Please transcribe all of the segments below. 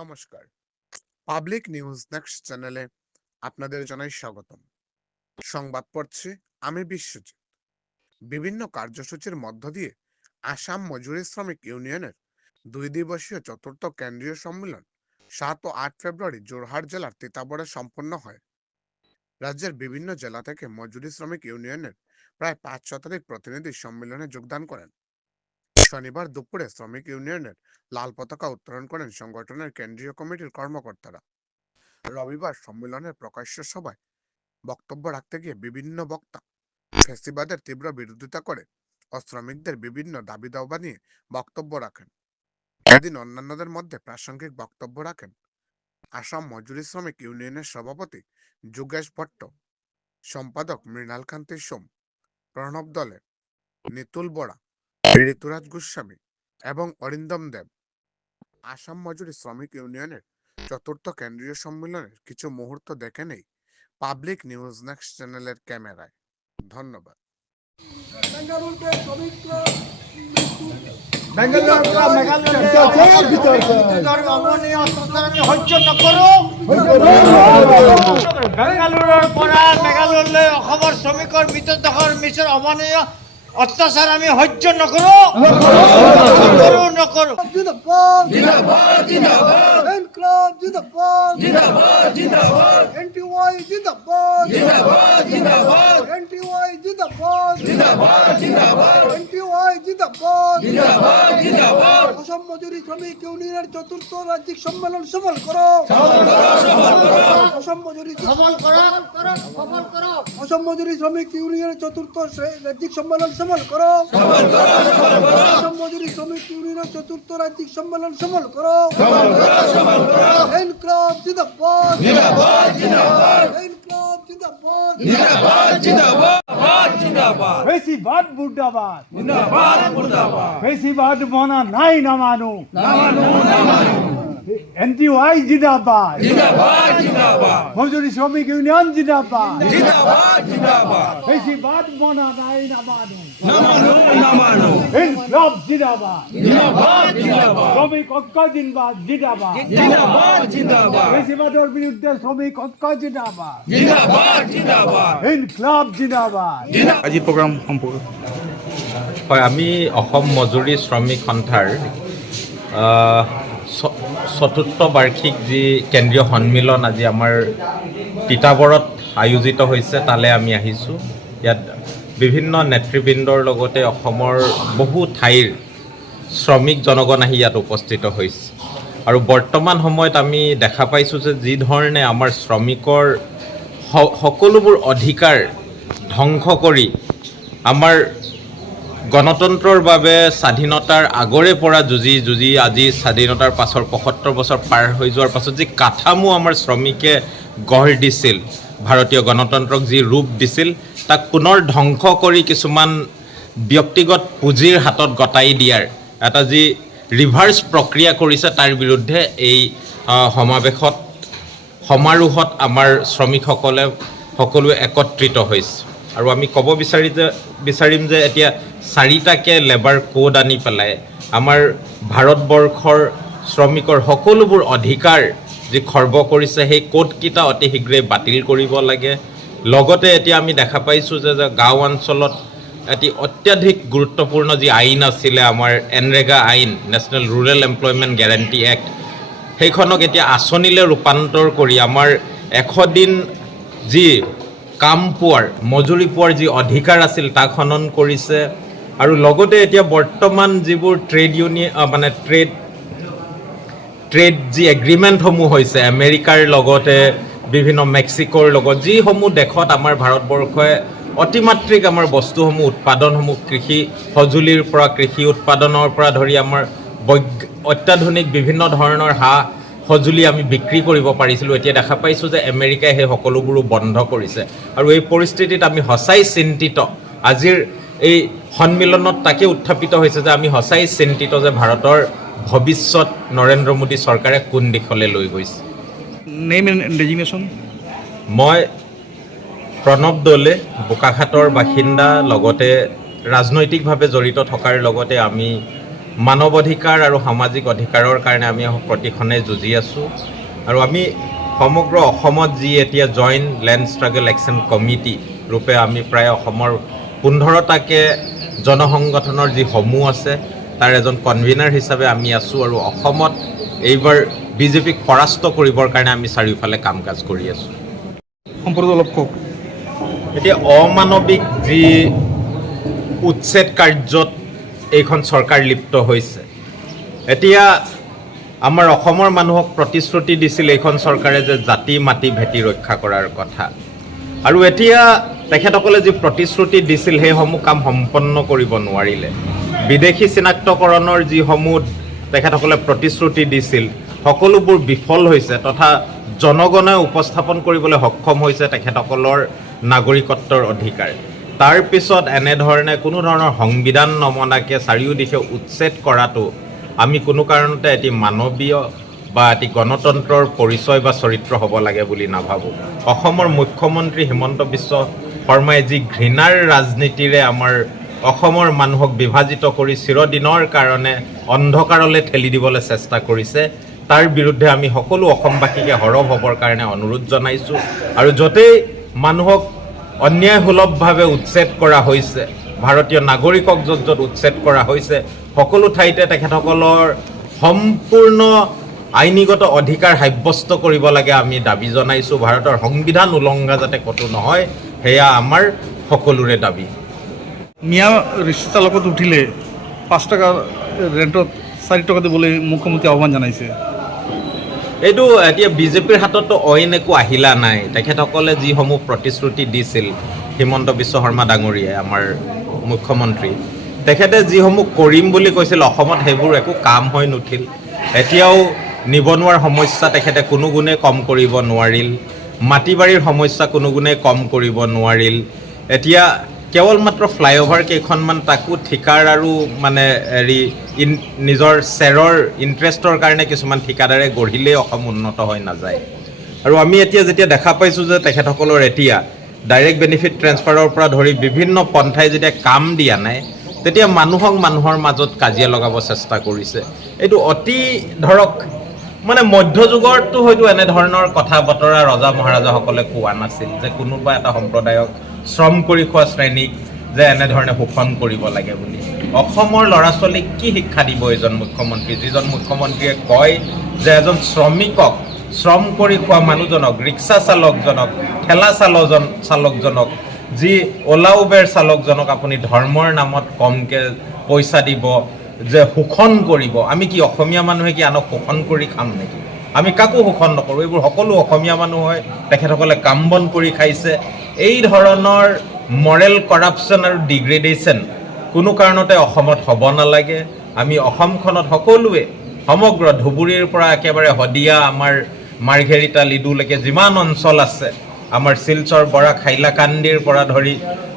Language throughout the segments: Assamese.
নমস্কার, পাবলিক নিউজ নেক্সট চ্যানেলে আপনাদের জানাই স্বাগতম। সংবাদ পড়ছি আমি বিশ্বজিৎ। বিভিন্ন কার্যসূচির মধ্য দিয়ে আসাম মজুরি শ্রমিক ইউনিয়নের 2 দিবসীয় চতুর্থ কেন্দ্রীয় সম্মেলন 7 ও 8 ফেব্রুয়ারি যোরহাট জেলার তিতাবরে সম্পন্ন হয়। রাজ্যের বিভিন্ন জেলা থেকে মজুরি শ্রমিক ইউনিয়নের প্রায় 5 শতাধিক প্রতিনিধি সম্মেলনে যোগদান করেন। শনিবার দুপুরে শ্রমিক ইউনিয়নের লাল পতাকা উত্তোলন করেন সংগঠনের কেন্দ্রীয় কমিটির কর্মকর্তারা। রবিবার সম্মেলনের প্রকাশ্য সভায় বক্তব্য রাখতে গিয়ে বিভিন্ন বক্তা ফ্যাসিবাদের তীব্র বিরোধিতা করে ও শ্রমিকদের বিভিন্ন দাবি দাওয়া নিয়ে বক্তব্য রাখেন। এদিন অন্যান্যদের মধ্যে প্রাসঙ্গিক বক্তব্য রাখেন আসাম মজুরি শ্রমিক ইউনিয়নের সভাপতি যোগেশ ভট্ট, সম্পাদক মৃণাল কান্তি সোম, প্রণব দলে, নিতুল বরা, ঋতুরাজ গোস্বামী এবং অরিন্দম দেব। আসাম মজুরি শ্রমিক ইউনিয়নের চতুর্থ কেন্দ্রীয় সম্মেলনের কিছু মুহূর্ত দেখে নেই পাবলিক নিউজ নেক্সট চ্যানেলের ক্যামেরায়। ধন্যবাদ। বেংগালুৰুৰ পৰা মেঘালয়লৈ অসমৰ শ্ৰমিকৰ মৃতদেহৰ মিছৰ অমাননীয় অত্যাচাৰ আমি সহ্য নকৰো। জিন্দাবাদ জিন্দাবাদ জিন্দাবাদ ইনকলাব জিন্দাবাদ জিন্দাবাদ জিন্দাবাদ এনটিওয়াই জিন্দাবাদ জিন্দাবাদ জিন্দাবাদ এনটিওয়াই জিন্দাবাদ জিন্দাবাদ জিন্দাবাদ এনটিওয়াই জিন্দাবাদ জিন্দাবাদ জিন্দাবাদ অসম মজুরি শ্রমিক ইউনিয়নের চতুর্থ রাজ্যিক সম্মেলন সফল করো অসম মজুরি সফল করো সফল করো অসম মজুরি শ্রমিক ইউনিয়নের চতুর্থ রাজ্যিক সম্মেলন সফল করো অসম মজুরি শ্রমিক ইউনিয়নের চতুর্থ রাজ্যিক সম্মেলন সফল করো ইনকলাব জিন্দাবাদ জিন্দাবাদ জিন্দাবাদ ইনকলাব জিন্দাবাদ জিন্দাবাদ জিন্দাবাদ জিন্দাবাদ ফেসিবাদ মুর্দাবাদ জিন্দাবাদ মুর্দাবাদ ফেসিবাদ মানা নাই না মানু না মানো না মানো এনটিওয়াই জিন্দাবাদ জিন্দাবাদ জিন্দাবাদ মজুরি শ্রমিক ইউনিয়ন জিন্দাবাদ জিন্দাবাদ জিন্দাবাদ ফেসিবাদ মানা নাই না মানু না মানো না মানো ইনকলাব জিন্দাবাদ জিন্দাবাদ জিন্দাবাদ শ্রমিক ঐক্য জিন্দাবাদ জিন্দাবাদ জিন্দাবাদ জিন্দাবাদ ফেসিবাদের বিরুদ্ধে শ্রমিক ঐক্য জিন্দাবাদ জিন্দাবাদ জিন্দাবাদ ইনকলাব জিন্দাবাদ আজি প্ৰগ্ৰাম সম্পূৰ্ণ হয়। আমি অসম মজুৰি শ্ৰমিক সন্থাৰ চতুৰ্থ বাৰ্ষিক যি কেন্দ্ৰীয় সন্মিলন আজি আমাৰ তিতাবৰত আয়োজিত হৈছে, তালৈ আমি আহিছোঁ। ইয়াত বিভিন্ন নেতৃবৃন্দৰ লগতে অসমৰ বহু ঠাইৰ শ্ৰমিক জনগণ আহি ইয়াত উপস্থিত হৈছে। আৰু বৰ্তমান সময়ত আমি দেখা পাইছোঁ যে যি ধৰণে আমাৰ শ্ৰমিকৰ সকলোবোৰ অধিকাৰ ধ্বংস কৰি আমাৰ গণতন্ত্ৰৰ বাবে স্বাধীনতাৰ আগৰে পৰা যুঁজি আজি স্বাধীনতাৰ পাছৰ ৭৫ বছৰ পাৰ হৈ যোৱাৰ পাছত যি কাঠামো আমাৰ শ্ৰমিকে গঢ় দিছিল, ভাৰতীয় গণতন্ত্ৰক যি ৰূপ দিছিল, তাক পুনৰ ধ্বংস কৰি কিছুমান ব্যক্তিগত পুঁজিৰ হাতত গতাই দিয়াৰ এটা যি ৰিভাৰ্ছ প্ৰক্ৰিয়া কৰিছে, তাৰ বিৰুদ্ধে এই সমাৰোহত আমাৰ শ্ৰমিকসকলে সকলোৱে একত্ৰিত হৈছে। আৰু আমি ক'ব বিচাৰিম যে এতিয়া 4টাকৈ লেবাৰ কোড আনি পেলাই আমাৰ ভাৰতবৰ্ষৰ শ্ৰমিকৰ সকলোবোৰ অধিকাৰ যি খৰ্ব কৰিছে, সেই কোডকেইটা অতি শীঘ্ৰেই বাতিল কৰিব লাগে। লগতে এতিয়া আমি দেখা পাইছোঁ যে গাঁও অঞ্চলত এটি অত্যাধিক গুৰুত্বপূৰ্ণ যি আইন আছিলে আমাৰ এনৰেগা আইন, national rural employment guarantee act, সেইখনক এতিয়া আঁচনিলৈ ৰূপান্তৰ কৰি আমাৰ 100 দিন যি কাম পোৱাৰ মজুৰি পোৱাৰ যি অধিকাৰ আছিল তাক হনন কৰিছে। আৰু লগতে এতিয়া বৰ্তমান যিবোৰ ট্ৰেড ইউনিয়ন ট্ৰেড যি এগ্ৰিমেণ্টসমূহ হৈছে আমেৰিকাৰ লগতে বিভিন্ন মেক্সিকোৰ লগত, যিসমূহ দেশত আমাৰ ভাৰতবৰ্ষই অতিমাত্ৰিক আমাৰ বস্তুসমূহ উৎপাদনসমূহ কৃষি সঁজুলিৰ পৰা কৃষি উৎপাদনৰ পৰা ধৰি আমাৰ অত্যাধুনিক বিভিন্ন ধৰণৰ সঁজুলি আমি বিক্ৰী কৰিব পাৰিছিলোঁ, এতিয়া দেখা পাইছোঁ যে আমেৰিকাই সেই সকলোবোৰো বন্ধ কৰিছে। আৰু এই পৰিস্থিতিত আমি সঁচাই চিন্তিত। আজিৰ এই সন্মিলনত তাকে উত্থাপিত হৈছে যে আমি সঁচাই চিন্তিত যে ভাৰতৰ ভৱিষ্যত নৰেন্দ্ৰ মোদী চৰকাৰে কোন দিশলৈ লৈ গৈছে। Name and designation? মই প্ৰণৱ দলে বোকাখাটৰ বাসিন্দা, লগতে ৰাজনৈতিকভাৱে জড়িত থকাৰ লগতে আমি মানৱ অধিকাৰ আৰু সামাজিক অধিকাৰৰ কাৰণে আমি প্ৰতিখনে যুঁজি আছোঁ। আৰু আমি সমগ্ৰ অসমত যি এতিয়া joint land struggle action committee ৰূপে আমি প্ৰায় অসমৰ 15টাকে জনসংগঠনৰ যি সমূহ আছে তাৰ এজন কনভিনাৰ হিচাপে আমি আছোঁ। আৰু অসমত এইবাৰ বিজেপিক পৰাস্ত কৰিবৰ কাৰণে আমি চাৰিওফালে কাম কাজ কৰি আছোঁ। সম্পৰ্কটো অলপ কওক। এতিয়া অমানৱিক যি উচ্ছেদ কাৰ্যত এইখন চৰকাৰ লিপ্ত হৈছে। এতিয়া আমাৰ অসমৰ মানুহক প্ৰতিশ্ৰুতি দিছিল এইখন চৰকাৰে যে জাতি মাটি ভেটি ৰক্ষা কৰাৰ কথা, আৰু এতিয়া তেখেতসকলে যি প্ৰতিশ্ৰুতি দিছিল সেইসমূহ কাম সম্পন্ন কৰিব নোৱাৰিলে। বিদেশী চিনাক্তকৰণৰ যিসমূহ তেখেতসকলে প্ৰতিশ্ৰুতি দিছিল সকলোবোৰ বিফল হৈছে, তথা জনগণে উপস্থাপন কৰিবলৈ সক্ষম হৈছে তেখেতসকলৰ নাগৰিকত্বৰ অধিকাৰ। তাৰ পিছত এনেধৰণে কোনো ধৰণৰ সংবিধান নমনাকৈ চাৰিওদিশে উচ্ছেদ কৰাটো আমি কোনো কাৰণতে এটি মানৱীয় বা এটি গণতন্ত্ৰৰ পৰিচয় বা চৰিত্ৰ হ'ব লাগে বুলি নাভাবোঁ। অসমৰ মুখ্যমন্ত্ৰী হিমন্ত বিশ্ব শৰ্মাই যি ঘৃণাৰ ৰাজনীতিৰে আমাৰ অসমৰ মানুহক বিভাজিত কৰি চিৰদিনৰ কাৰণে অন্ধকাৰলৈ ঠেলি দিবলৈ চেষ্টা কৰিছে, তাৰ বিৰুদ্ধে আমি সকলো অসমবাসীকে সৰব হ'বৰ কাৰণে অনুৰোধ জনাইছোঁ। আৰু য'তেই মানুহক অন্যায়সুলভভাৱে উচ্ছেদ কৰা হৈছে, ভাৰতীয় নাগৰিকক য'ত য'ত উচ্ছেদ কৰা হৈছে, সকলো ঠাইতে তেখেতসকলৰ সম্পূৰ্ণ আইনীগত অধিকাৰ সাব্যস্ত কৰিব লাগে আমি দাবী জনাইছোঁ। ভাৰতৰ সংবিধান উলংঘা যাতে ক'তো নহয়, সেয়া আমাৰ সকলোৰে দাবী। মিয়া ৰিক্সা চালকত উঠিলে 5 টকা ৰেণ্টত 4 টকা দিবলৈ মুখ্যমন্ত্ৰীয়ে আহ্বান জনাইছে। এইটো এতিয়া বিজেপিৰ হাততো অইন একো আহিলা নাই। তেখেতসকলে যিসমূহ প্ৰতিশ্ৰুতি দিছিল, হিমন্ত বিশ্ব শৰ্মা ডাঙৰীয়াই আমাৰ মুখ্যমন্ত্ৰী, তেখেতে যিসমূহ কৰিম বুলি কৈছিল অসমত সেইবোৰ একো কাম হৈ নুঠিল। এতিয়াও নিবনুৱাৰ সমস্যা তেখেতে কোনো গুণে কম কৰিব নোৱাৰিল, মাটি বাৰীৰ সমস্যা কোনো গুণে কম কৰিব নোৱাৰিল। এতিয়া কেৱল মাত্ৰ ফ্লাইঅভাৰ কেইখনমান তাকো ঠিকাৰ আৰু মানে নিজৰ শ্বেৰৰ ইণ্টাৰেষ্টৰ কাৰণে কিছুমান ঠিকাদাৰে গঢ়িলেই অসম উন্নত হৈ নাযায়। আৰু আমি এতিয়া যেতিয়া দেখা পাইছোঁ যে তেখেতসকলৰ এতিয়া ডাইৰেক্ট বেনিফিট ট্ৰেন্সফাৰৰ পৰা ধৰি বিভিন্ন পন্থাই যেতিয়া কাম দিয়া নাই, তেতিয়া মানুহৰ মাজত কাজিয়া লগাব চেষ্টা কৰিছে। এইটো অতি ধৰক মানে মধ্যযুগৰতো হয়তো এনেধৰণৰ কথা বতৰা ৰজা মহাৰাজাসকলে কোৱা নাছিল যে কোনোবা এটা সম্প্ৰদায়ক শ্ৰম কৰি খোৱা শ্ৰেণীক যে এনেধৰণে শোষণ কৰিব লাগে বুলি। অসমৰ ল'ৰা ছোৱালীক কি শিক্ষা দিব এজন মুখ্যমন্ত্ৰী, যিজন মুখ্যমন্ত্ৰীয়ে কয় যে এজন শ্ৰমিকক, শ্ৰম কৰি খোৱা মানুহজনক, ৰিক্সা চালকজনক, ঠেলা চালকজনক, যি অ'লা উবেৰ চালকজনক আপুনি ধৰ্মৰ নামত কমকৈ পইচা দিব, যে শোষণ কৰিব। আমি কি অসমীয়া মানুহে কি আনক শোষণ কৰি খাম নেকি? আমি কাকো শোষণ নকৰোঁ। এইবোৰ সকলো অসমীয়া মানুহ হয়, তেখেতসকলে কাম বন কৰি খাইছে। এই ধৰণৰ মৰেল কৰাপশ্যন আৰু ডিগ্ৰেডেশ্যন কোনো কাৰণতে অসমত হ'ব নালাগে। আমি অসমখনত সকলোৱে সমগ্ৰ ধুবুৰীৰ পৰা একেবাৰে শদিয়া, আমাৰ মাৰ্ঘেৰিটা, লিডুলৈকে যিমান অঞ্চল আছে, আমাৰ শিলচৰ, বৰাক, হাইলাকান্দিৰ পৰা ধৰি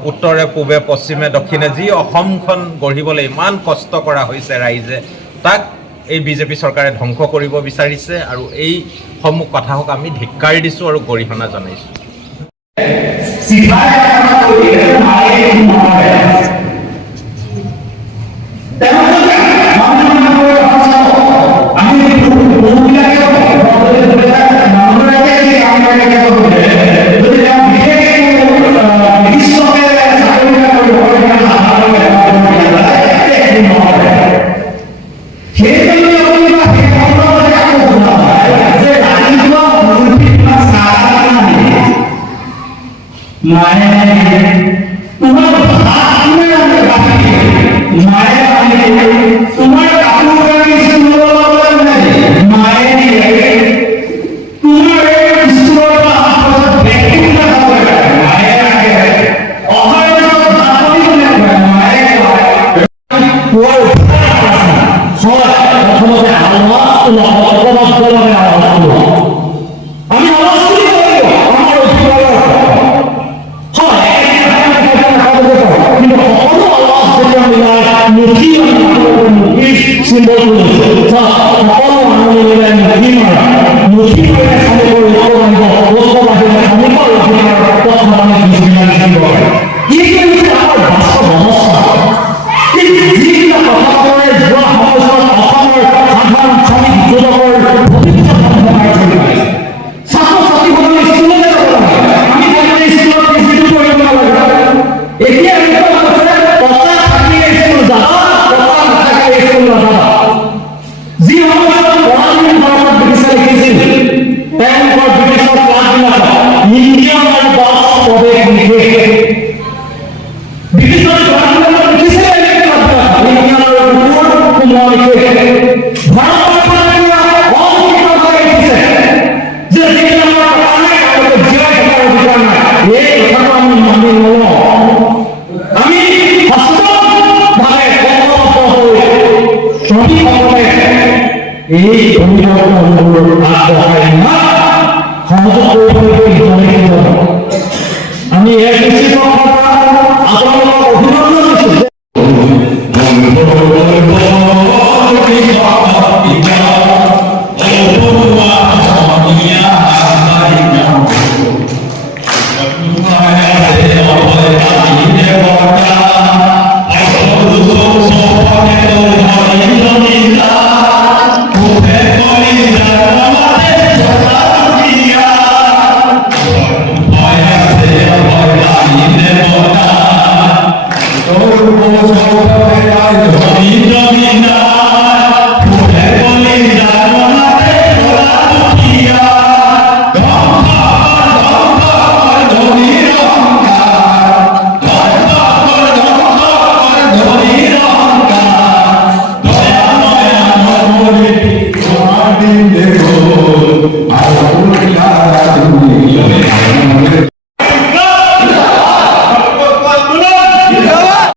উত্তৰে পূবে পশ্চিমে দক্ষিণে যি অসমখন গঢ়িবলৈ ইমান কষ্ট কৰা হৈছে ৰাইজে, তাক এই বিজেপি চৰকাৰে ধ্বংস কৰিব বিচাৰিছে। আৰু এইসমূহ কথাক আমি ধিক্কাৰ দিছোঁ আৰু গৰিহণা জনাইছোঁ। माए तुम्हारे हाथ में माए